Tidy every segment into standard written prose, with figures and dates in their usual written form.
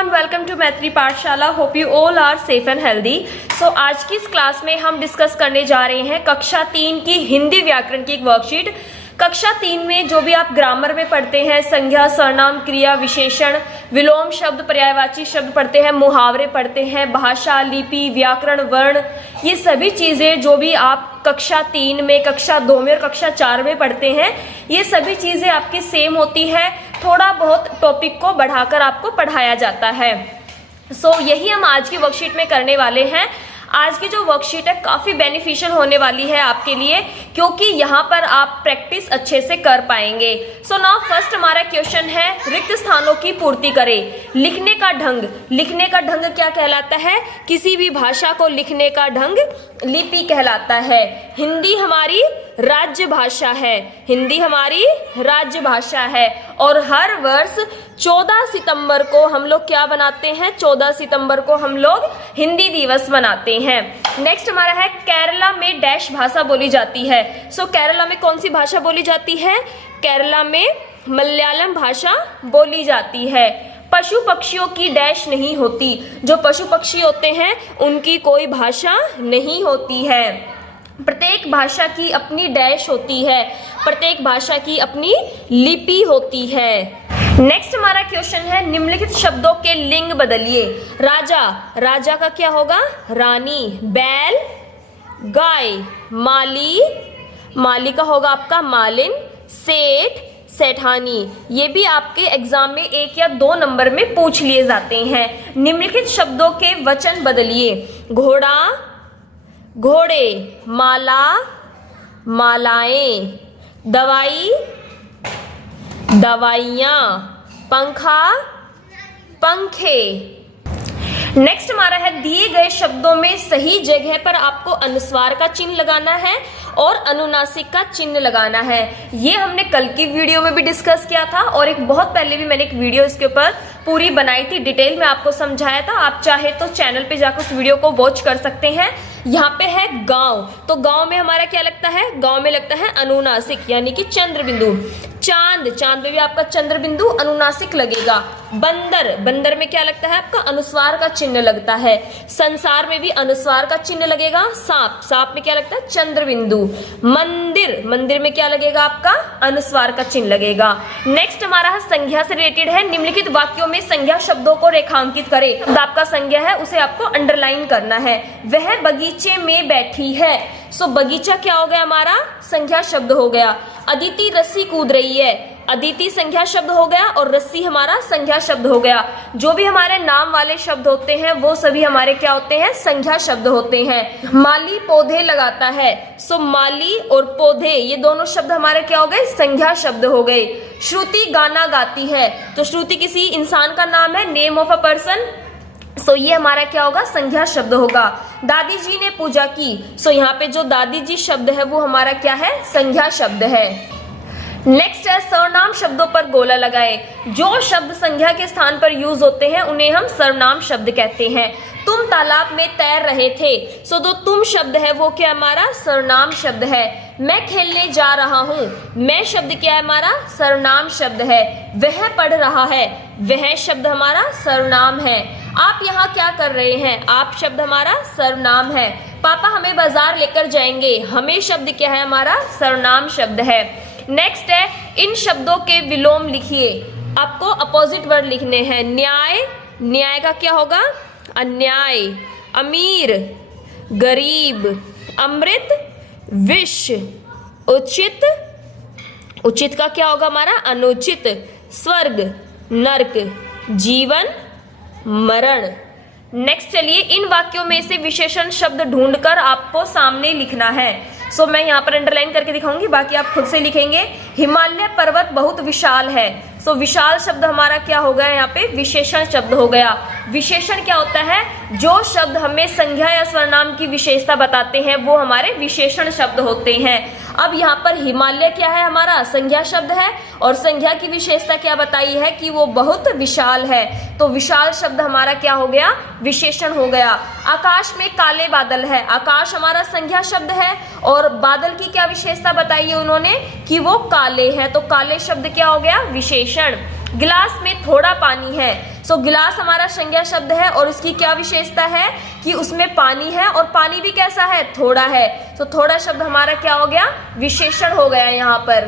everyone, welcome to Maitri Pathshala. Hope you all are safe and healthy. So आज की इस class में हम डिस्कस करने जा रहे हैं कक्षा 3 की हिंदी व्याकरण की एक वर्कशीट. कक्षा 3 में जो भी आप ग्रामर में पढ़ते हैं, संज्ञा, सर्वनाम, क्रिया, विशेषण, विलोम शब्द, पर्यायवाची शब्द पढ़ते हैं, मुहावरे पढ़ते हैं, भाषा, लिपि, व्याकरण, वर्ण, ये सभी चीजें जो भी आप कक्षा 3 में, कक्षा 2 में और कक्षा 4 में पढ़ते हैं, ये सभी चीजें आपकी सेम होती है. थोड़ा बहुत टॉपिक को बढ़ाकर आपको पढ़ाया जाता है. यही हम आज की वर्कशीट में करने वाले हैं. आज की जो वर्कशीट है काफी बेनिफिशियल होने वाली है आपके लिए, क्योंकि यहाँ पर आप प्रैक्टिस अच्छे से कर पाएंगे. नाउ फर्स्ट हमारा क्वेश्चन है, रिक्त स्थानों की पूर्ति करें. लिखने का ढंग. लिखने का ढंग क्या कहलाता है? किसी भी भाषा को लिखने का ढंग लिपि कहलाता है. हिंदी हमारी राज्य भाषा है. हिंदी हमारी राज्य भाषा है और हर वर्ष 14 सितंबर को हम लोग क्या बनाते हैं? 14 सितंबर को हम लोग हिंदी दिवस मनाते हैं. नेक्स्ट हमारा है, केरला में डैश भाषा बोली जाती है. केरला में कौन सी भाषा बोली जाती है? केरला में मलयालम भाषा बोली जाती है. पशु पक्षियों की डैश नहीं होती. जो पशु पक्षी होते हैं उनकी कोई भाषा नहीं होती है. प्रत्येक भाषा की अपनी डैश होती है. प्रत्येक भाषा की अपनी लिपि होती है. नेक्स्ट हमारा क्वेश्चन है, निम्नलिखित शब्दों के लिंग बदलिए. राजा. राजा का क्या होगा? रानी. बैल, गाय. माली. माली का होगा आपका मालिन. सेठ, सेठानी. ये भी आपके एग्जाम में 1 या 2 नंबर में पूछ लिए जाते हैं. निम्नलिखित शब्दों के वचन बदलिए. घोड़ा, घोड़े. माला, मालाएं. दवाई, दवाइयां. पंखा, पंखे. नेक्स्ट हमारा है, दिए गए शब्दों में सही जगह पर आपको अनुस्वार का चिन्ह लगाना है और अनुनासिक का चिन्ह लगाना है. ये हमने कल की वीडियो में भी डिस्कस किया था और एक बहुत पहले भी मैंने एक वीडियो इसके ऊपर पूरी बनाई थी, डिटेल में आपको समझाया था. आप चाहे तो चैनल पे जाकर उस वीडियो को वॉच कर सकते हैं. यहाँ पे है गांव, तो गांव में हमारा क्या लगता है? गांव में लगता है अनुनासिक यानी कि चंद्र बिंदु. चांद, चांद में भी आपका चंद्र बिंदु अनुनासिक लगेगा. बंदर, बंदर में क्या लगता है? आपका अनुस्वार का चिन्ह लगता है. संसार में भी अनुस्वार का चिन्ह लगेगा. सांप, सांप में क्या लगता है? चंद्र बिंदु. मंदिर, मंदिर में क्या लगेगा? आपका अनुस्वार का चिन्ह लगेगा. नेक्स्ट हमारा संज्ञा से रिलेटेड है, निम्नलिखित वाक्यों में संज्ञा शब्दों को रेखांकित करें. आपका संज्ञा है उसे आपको अंडरलाइन करना है. वह बगीचे में बैठी है. बगीचा क्या हो गया? हमारा संज्ञा शब्द हो गया. अदिति रस्सी कूद रही है. अदिति संज्ञा शब्द हो गया और रस्सी हमारा संज्ञा शब्द हो गया. जो भी हमारे नाम वाले शब्द होते हैं वो सभी हमारे क्या होते हैं? संज्ञा शब्द होते हैं. माली पौधे लगाता है. माली और पौधे ये दोनों शब्द हमारे क्या हो गए? संज्ञा शब्द हो गए. श्रुति गाना गाती है. तो श्रुति किसी इंसान का नाम है, नेम ऑफ अ पर्सन. ये हमारा क्या होगा? संज्ञा शब्द होगा. दादी जी ने पूजा की. यहाँ पे जो दादी जी शब्द है वो हमारा क्या है? संज्ञा शब्द है. नेक्स्ट है, सर्वनाम शब्दों पर गोला लगाएं. जो शब्द संज्ञा के स्थान पर यूज होते हैं उन्हें हम सर्वनाम शब्द कहते हैं. तुम तालाब में तैर रहे थे. जो तुम शब्द है वो क्या हमारा? सर्वनाम शब्द है. मैं खेलने जा रहा हूँ. मैं शब्द क्या है? हमारा सर्वनाम शब्द है. वह पढ़ रहा है. वह शब्द हमारा सर्वनाम है. आप यहाँ क्या कर रहे हैं? आप शब्द हमारा सर्वनाम है. पापा हमें बाजार लेकर जाएंगे. हमें शब्द क्या है? हमारा सर्वनाम शब्द है. नेक्स्ट है, इन शब्दों के विलोम लिखिए. आपको अपोजिट वर्ड लिखने हैं. न्याय, न्याय का क्या होगा? अन्याय. अमीर, गरीब. अमृत, विष. उचित, उचित का क्या होगा? हमारा अनुचित. स्वर्ग, नरक. जीवन, मरण. नेक्स्ट चलिए, इन वाक्यों में से विशेषण शब्द ढूंढकर आपको सामने लिखना है. मैं यहाँ पर अंडरलाइन करके दिखाऊंगी, बाकी आप खुद से लिखेंगे. हिमालय पर्वत बहुत विशाल है. विशाल शब्द हमारा क्या हो गया? यहाँ पे विशेषण शब्द हो गया. विशेषण क्या होता है? जो शब्द हमें संज्ञा या सर्वनाम की विशेषता बताते हैं वो हमारे विशेषण शब्द होते हैं. अब यहाँ पर हिमालय क्या है? हमारा संज्ञा शब्द है और संज्ञा की विशेषता क्या बताई है? कि वो बहुत विशाल है. तो विशाल शब्द हमारा क्या हो गया? विशेषण हो गया. आकाश में काले बादल है. आकाश हमारा संज्ञा शब्द है और बादल की क्या विशेषता बताई है उन्होंने? कि वो काले हैं. तो काले शब्द क्या हो गया? विशेषण. गिलास में थोड़ा पानी है. सो गिलास हमारा संज्ञा शब्द है और इसकी क्या विशेषता है कि उसमें पानी है और पानी भी कैसा है, थोड़ा है। तो थोड़ा शब्द हमारा क्या हो गया, विशेषण हो गया यहाँ पर।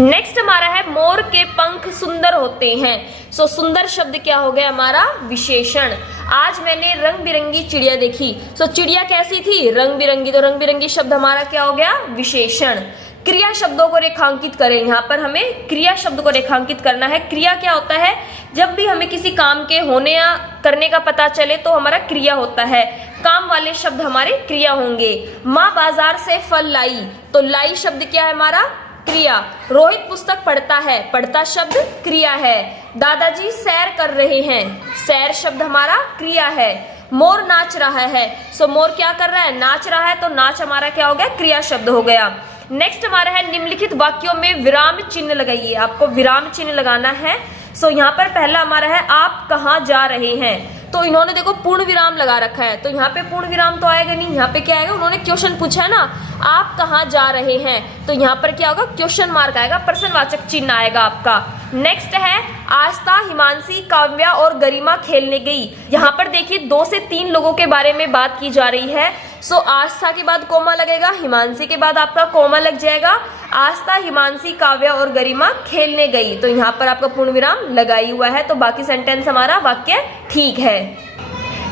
नेक्स्ट हमारा है मोर के पंख सुंदर होते हैं। सो सुंदर शब्द क्या हो गया हमारा, विशेषण। आज मैंने रंग बिरंगी चिड़िया देखी। सो चिड़िया कैसी थी, रंग बिरंगी। तो रंग बिरंगी शब्द हमारा क्या हो गया, विशेषण। क्रिया शब्दों को रेखांकित करें। यहाँ पर हमें क्रिया शब्द को रेखांकित करना है। क्रिया क्या होता है, जब भी हमें किसी काम के होने या करने का पता चले तो हमारा क्रिया होता है। काम वाले शब्द हमारे क्रिया होंगे। माँ बाजार से फल लाई, तो लाई शब्द क्या है हमारा, क्रिया। रोहित पुस्तक पढ़ता है, पढ़ता शब्द क्रिया है। दादाजी सैर कर रहे हैं, सैर शब्द हमारा क्रिया है। मोर नाच रहा है, सो मोर क्या कर रहा है, नाच रहा है। तो नाच हमारा क्या हो गया, क्रिया शब्द हो गया। नेक्स्ट हमारा है निम्नलिखित वाक्यों में विराम चिन्ह लगाइए। आपको विराम चिन्ह लगाना है। सो यहाँ पर पहला हमारा है आप कहाँ जा रहे हैं। तो इन्होंने देखो पूर्ण विराम लगा रखा है, तो यहाँ पे पूर्ण विराम तो आएगा नहीं। यहाँ पे क्या आएगा, उन्होंने क्वेश्चन पूछा है ना, आप कहाँ जा रहे हैं, तो यहाँ पर क्या होगा, क्वेश्चन मार्क आएगा, प्रश्नवाचक चिन्ह आएगा आपका। नेक्स्ट है आस्था, हिमांशी, काव्या और गरिमा खेलने गई। यहाँ पर देखिए 2 से 3 लोगों के बारे में बात की जा रही है। सो आस्था के बाद कोमा लगेगा, हिमांशी के बाद आपका कोमा लग जाएगा। आस्था, हिमांशी, काव्या और गरिमा खेलने गई, तो यहाँ पर आपका पूर्ण विराम लगा ही हुआ है। तो बाकी सेंटेंस हमारा वाक्य ठीक है।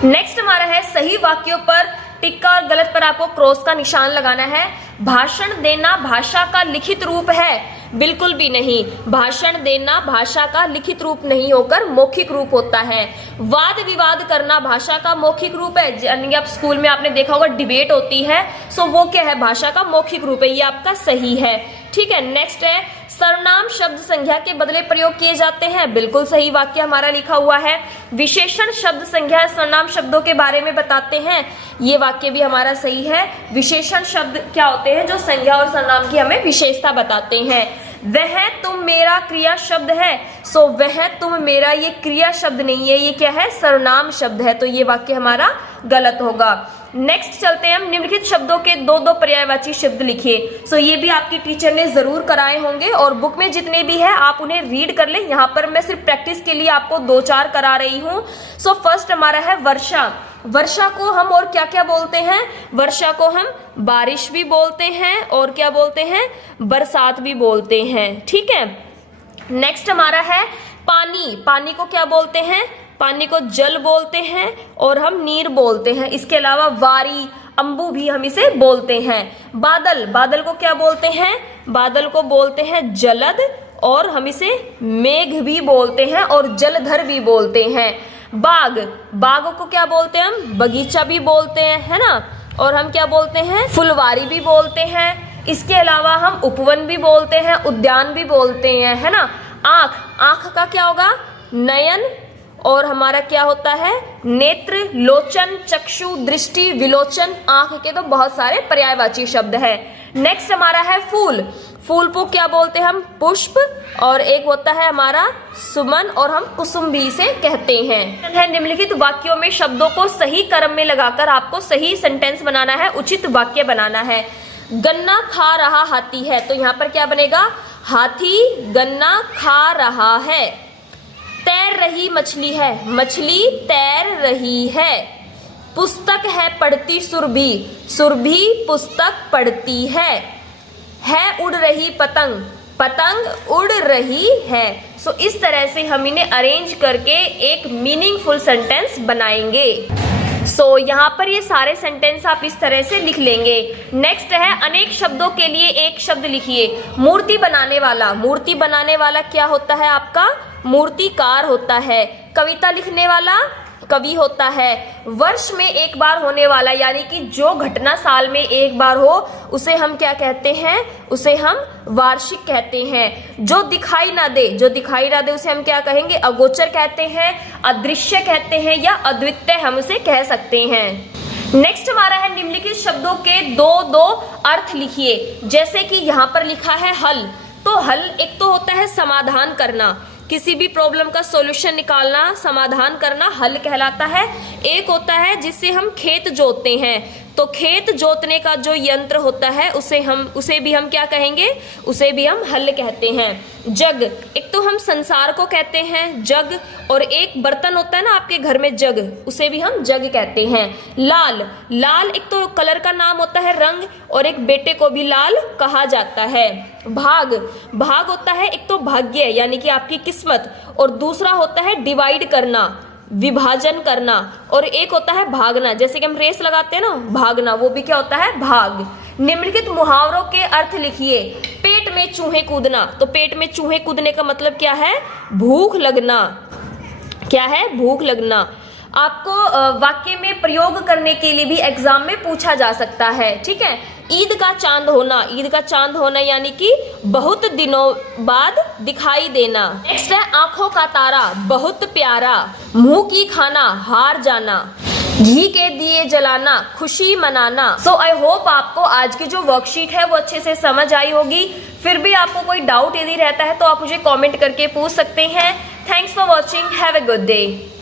नेक्स्ट हमारा है सही वाक्यों पर टिक्का और गलत पर आपको क्रॉस का निशान लगाना है। भाषण देना भाषा का लिखित रूप है, बिल्कुल भी नहीं। भाषण देना भाषा का लिखित रूप नहीं होकर मौखिक रूप होता है। वाद विवाद करना भाषा का मौखिक रूप है, यानी आप स्कूल में आपने देखा होगा डिबेट होती है, सो वो क्या है, भाषा का मौखिक रूप है। ये आपका सही है, ठीक है। नेक्स्ट है सर्वनाम शब्द संज्ञा के बदले प्रयोग किए जाते हैं, बिल्कुल सही वाक्य हमारा लिखा हुआ है। विशेषण शब्द संज्ञा सर्वनाम शब्दों के बारे में बताते हैं, ये वाक्य भी हमारा सही है। विशेषण शब्द क्या होते हैं, जो संज्ञा और सर्वनाम की हमें विशेषता बताते हैं। वह तुम मेरा क्रिया शब्द है, सो वह तुम मेरा ये क्रिया शब्द नहीं है, ये क्या है, सर्वनाम शब्द है, तो ये वाक्य हमारा गलत होगा। नेक्स्ट चलते हैं हम, निम्नलिखित शब्दों के 2-2 पर्यायवाची शब्द लिखिए। सो ये भी आपकी टीचर ने जरूर कराए होंगे और बुक में जितने भी है आप उन्हें रीड कर लें। यहाँ पर मैं सिर्फ प्रैक्टिस के लिए आपको 2-4 करा रही हूँ। सो फर्स्ट हमारा है वर्षा। वर्षा को हम और क्या क्या बोलते हैं, वर्षा को हम बारिश भी बोलते हैं और क्या बोलते हैं, बरसात भी बोलते हैं, ठीक है। नेक्स्ट हमारा है पानी। पानी को क्या बोलते हैं, पानी को जल बोलते हैं और हम नीर बोलते हैं। इसके अलावा वारी, अंबु भी हम इसे बोलते हैं। बादल, बादल को क्या बोलते हैं, बादल को बोलते हैं जलद और हम इसे मेघ भी बोलते हैं और जलधर भी बोलते हैं। बाग, बाग को क्या बोलते हैं हम, बगीचा भी बोलते हैं, है ना, और हम क्या बोलते हैं, फुलवारी भी बोलते हैं। इसके अलावा हम उपवन भी बोलते हैं, उद्यान भी बोलते हैं, है ना। आंख, आंख का क्या होगा, नयन, और हमारा क्या होता है, नेत्र, लोचन, चक्षु, दृष्टि, विलोचन। आंख के तो बहुत सारे पर्यायवाची शब्द है। नेक्स्ट हमारा है फूल। फूल को क्या बोलते हैं हम, पुष्प, और एक होता है हमारा सुमन और हम कुसुम भी इसे कहते हैं। निम्नलिखित वाक्यों में शब्दों को सही क्रम में लगाकर आपको सही सेंटेंस बनाना है, उचित वाक्य बनाना है। गन्ना खा रहा हाथी है, तो यहाँ पर क्या बनेगा, हाथी गन्ना खा रहा है। तैर रही मछली है, मछली तैर रही है। पुस्तक है पढ़ती सुरभि, सुरभि पुस्तक पढ़ती है उड़ रही पतंग, पतंग उड़ रही है। सो इस तरह से हम इन्हें अरेंज करके एक मीनिंगफुल सेंटेंस बनाएंगे। सो यहाँ पर ये सारे सेंटेंस आप इस तरह से लिख लेंगे। नेक्स्ट है अनेक शब्दों के लिए एक शब्द लिखिए। मूर्ति बनाने वाला, मूर्ति बनाने वाला क्या होता है आपका, मूर्तिकार होता है। कविता लिखने वाला कवि होता है। वर्ष में एक बार होने वाला, यानी कि जो घटना साल में एक बार हो उसे हम क्या कहते हैं, उसे हम वार्षिक कहते हैं। जो दिखाई ना दे, जो दिखाई ना दे उसे हम क्या कहेंगे, अगोचर कहते हैं, अदृश्य कहते हैं या अद्वितीय हम उसे कह सकते हैं। नेक्स्ट हमारा है निम्नलिखित शब्दों के 2-2 अर्थ लिखिए। जैसे कि यहाँ पर लिखा है हल, तो हल एक तो होता है समाधान करना, किसी भी प्रॉब्लम का सॉल्यूशन निकालना, समाधान करना हल कहलाता है। एक होता है जिससे हम खेत जोतते हैं, तो खेत जोतने का जो यंत्र होता है उसे भी हम क्या कहेंगे, उसे भी हम हल कहते हैं। जग, एक तो हम संसार को कहते हैं जग, और एक बर्तन होता है ना आपके घर में जग, उसे भी हम जग कहते हैं। लाल, लाल एक तो कलर का नाम होता है, रंग, और एक बेटे को भी लाल कहा जाता है। भाग, भाग होता है एक तो भाग्य यानी कि आपकी किस्मत, और दूसरा होता है डिवाइड करना, विभाजन करना, और एक होता है भागना, जैसे कि हम रेस लगाते हैं ना, भागना, वो भी क्या होता है, भाग। निम्नलिखित मुहावरों के अर्थ लिखिए। पेट में चूहे कूदना, तो पेट में चूहे कूदने का मतलब क्या है, भूख लगना। क्या है, भूख लगना। आपको वाक्य में प्रयोग करने के लिए भी एग्जाम में पूछा जा सकता है, ठीक है। ईद का चांद होना, ईद का चांद होना यानी कि बहुत दिनों बाद दिखाई देना। नेक्स्ट है आंखों का तारा, बहुत प्यारा। मुंह की खाना, हार जाना। घी के दिए जलाना, खुशी मनाना। सो आई होप आपको आज की जो वर्कशीट है वो अच्छे से समझ आई होगी। फिर भी आपको कोई डाउट यदि रहता है तो आप मुझे कमेंट करके पूछ सकते हैं। Thanks for watching, have a good day.